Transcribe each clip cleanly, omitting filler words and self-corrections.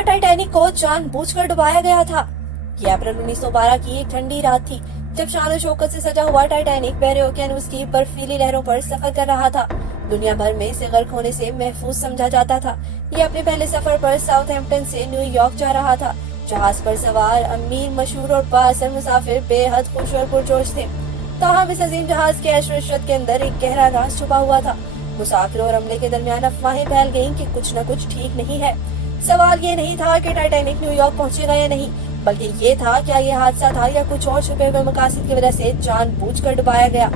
क्या टाइटैनिक को जानबूझकर डुबाया गया था? ये अप्रैल 1912 की एक ठंडी रात थी जब शान शौकत से सजा हुआ टाइटैनिक बहरे ओकियानूस की बर्फीली लहरों पर सफर कर रहा था। दुनिया भर में इसे गर्क होने से महफूज समझा जाता था। ये अपने पहले सफर पर साउथहैम्पटन से न्यूयॉर्क जा रहा था। जहाज पर सवार अमीर, मशहूर और बाअसर मुसाफिर बेहद खुश और पुरजोश थे। ताहम इस अजीम जहाज के ऐश इशरत के अंदर एक गहरा राज छुपा हुआ था। मुसाफिरों और अमले के दरमियान अफवाहें फैल गईं कि कुछ न कुछ ठीक नहीं है। सवाल ये नहीं था कि टाइटैनिक न्यूयॉर्क पहुंचेगा या नहीं, बल्कि ये था क्या ये हादसा था या कुछ और छुपे हुए मकासद की वजह से जानबूझकर डुबाया गया।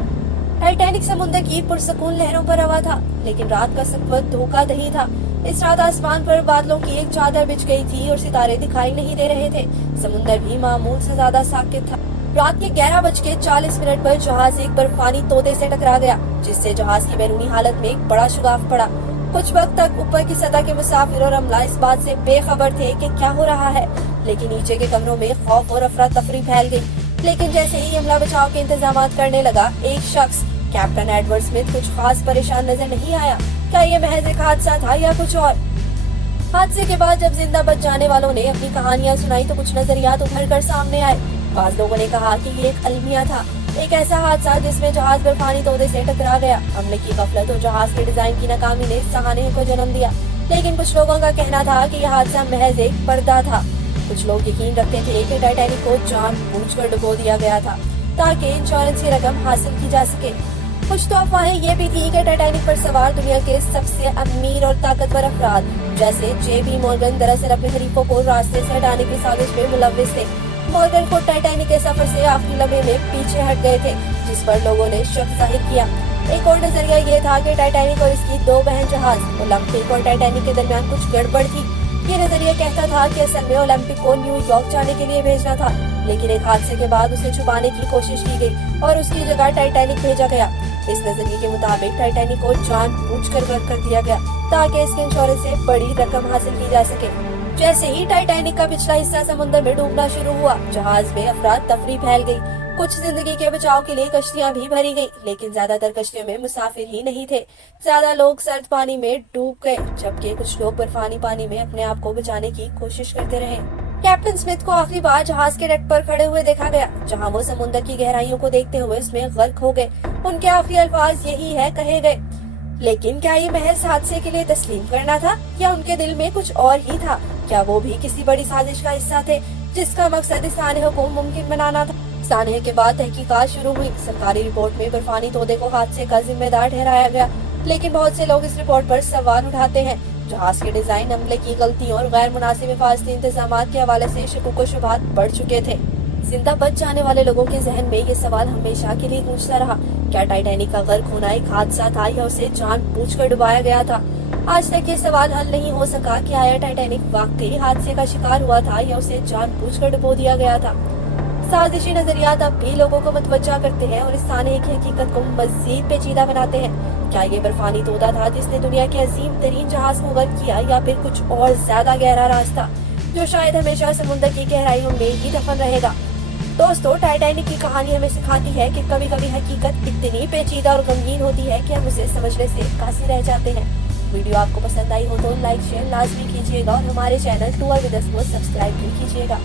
टाइटैनिक समुद्र की पुरसकून लहरों पर रवा था, लेकिन रात का सफर धोखाधही था। इस रात आसमान पर बादलों की एक चादर बिछ गई थी और सितारे दिखाई नहीं दे रहे थे। समुद्र भी मामूल से ज्यादा साकित था। रात के 11:40 पर जहाज एक बर्फानी तोते से टकरा गया, जिससे जहाज की बैरूनी हालत में एक बड़ा शुगाफ पड़ा। कुछ वक्त तक ऊपर की सतह के मुसाफिर और अमला इस बात से बेखबर थे कि क्या हो रहा है, लेकिन नीचे के कमरों में खौफ और अफरा तफरी फैल गई। लेकिन जैसे ही अमला बचाव के इंतजाम करने लगा, एक शख्स कैप्टन एडवर्ड स्मिथ कुछ खास परेशान नजर नहीं आया। क्या ये महज एक हादसा था या कुछ और? हादसे के बाद जब जिंदा बच जाने वालों ने अपनी कहानियां सुनाई तो कुछ नजरियात उभर कर सामने आए। बाज लोगों ने कहा कि ये एक अलमिया था, एक ऐसा हादसा जिसमें जहाज बर्फानी तोते से टकरा गया। हमले की गफलत और जहाज के डिजाइन की नाकामी ने सहाने को जन्म दिया। लेकिन कुछ लोगों का कहना था कि यह हादसा महज एक पर्दा था। कुछ लोग यकीन रखते थे कि टाइटैनिक को जानबूझकर डुबो दिया गया था ताकि इंश्योरेंस की रकम हासिल की जा सके। कुछ तो अफवाहें ये भी थी कि टाइटैनिक पर सवार दुनिया के सबसे अमीर और ताकतवर अफराद जैसे जे.बी. मॉर्गन दरअसल अपने हरीफों को रास्ते से हटाने की साजिश में मुलव्विस थे। मॉर्गन को टाइटैनिक के सफर से आखिरी लम्हे में पीछे हट गए थे, जिस पर लोगों ने शक जाहिर किया। एक और नजरिया ये था कि टाइटैनिक और इसकी दो बहन जहाज ओलंपिक और टाइटैनिक के दरमियान कुछ गड़बड़ थी। ये नजरिया कहता था कि असल में ओलंपिक को न्यूयॉर्क जाने के लिए भेजना था, लेकिन एक हादसे के बाद उसे छुपाने की कोशिश की गई और उसकी जगह टाइटैनिक भेजा गया। इस नजरिए के मुताबिक टाइटैनिक को जानबूझकर गर्क कर दिया गया ताकि इसके इंश्योरेंस से बड़ी रकम हासिल की जा सके। जैसे ही टाइटैनिक का पिछला हिस्सा समुद्र में डूबना शुरू हुआ, जहाज में अफराद तफरी फैल गई। कुछ जिंदगी के बचाव के लिए कश्तियां भी भरी गई, लेकिन ज्यादातर कश्तियों में मुसाफिर ही नहीं थे। ज्यादा लोग सर्द पानी में डूब गए, जबकि कुछ लोग बर्फानी पानी में अपने आप को बचाने की कोशिश करते रहे। कैप्टन स्मिथ को आखिरी बार जहाज के डेक पर खड़े हुए देखा गया, जहां वो समुद्र की गहराइयों को देखते हुए उसमें गर्क हो गए। उनके आखिरी अल्फाज यही है कहे गए। लेकिन क्या ये महज हादसे के लिए तस्लीम करना था या उनके दिल में कुछ और ही था? क्या वो भी किसी बड़ी साजिश का हिस्सा थे जिसका मकसद सानहे को मुमकिन बनाना था? सानहे के बाद तहकीकात शुरू हुई। सरकारी रिपोर्ट में बर्फानी तोते को हादसे का जिम्मेदार ठहराया गया, लेकिन बहुत से लोग इस रिपोर्ट पर सवाल उठाते हैं। जहाज के डिजाइन, अमले की गलतियों और गैर मुनासिब हिफाजती इंतजाम के हवाले से शकूक व शुबहात बढ़ चुके थे। जिंदा बच जाने वाले लोगों के जहन में ये सवाल हमेशा के लिए गूंजता रहा, क्या टाइटैनिक का गर्क होना एक हादसा था या उसे जानबूझकर डुबाया गया था? आज तक ये सवाल हल नहीं हो सका कि आया टाइटैनिक वाकई हादसे का शिकार हुआ था या उसे जानबूझकर डुबो दिया गया था। साजिशी नजरियात अब भी लोगों को मतवज्जा करते हैं और इस सानहे की हकीकत को मजीद पेचीदा बनाते हैं। क्या ये बर्फानी तोता था जिसने दुनिया के अजीम तरीन जहाज को गर्क किया, या फिर कुछ और ज्यादा गहरा रास्ता जो शायद हमेशा समुद्र की गहराइयों में ही दफन रहेगा? दोस्तों, टाइटैनिक की कहानी हमें सिखाती है कि कभी कभी हकीकत इतनी पेचीदा और गमगीन होती है कि हम उसे समझने से कासिर रह जाते हैं। वीडियो आपको पसंद आई हो तो लाइक शेयर लाजमी कीजिएगा और हमारे चैनल टूर विद अस को सब्सक्राइब भी कीजिएगा।